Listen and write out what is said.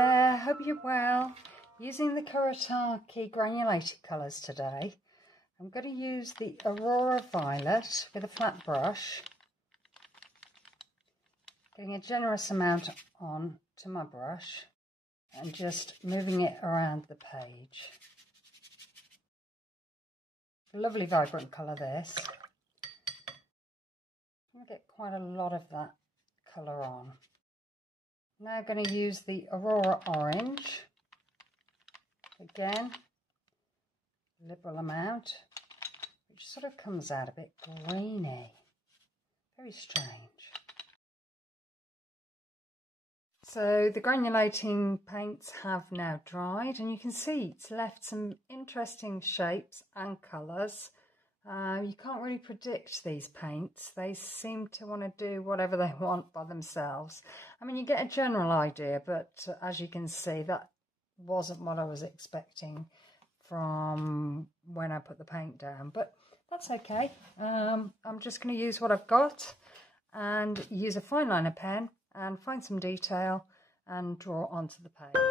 Hope you're well. Using the Kuretake granulated colours today. I'm going to use the Aurora Violet with a flat brush. Getting a generous amount on to my brush and just moving it around the page. Lovely vibrant colour this. I'm going to get quite a lot of that colour on. Now going to use the Aurora Orange. Again, liberal amount, which sort of comes out a bit greeny. Very strange. So the granulating paints have now dried, and you can see it's left some interesting shapes and colours. You can't really predict these paints. They seem to want to do whatever they want by themselves. I mean, you get a general idea, but as you can see, that wasn't what I was expecting from when I put the paint down. But that's okay. I'm just going to use what I've got and use a fine liner pen and find some detail and draw onto the page.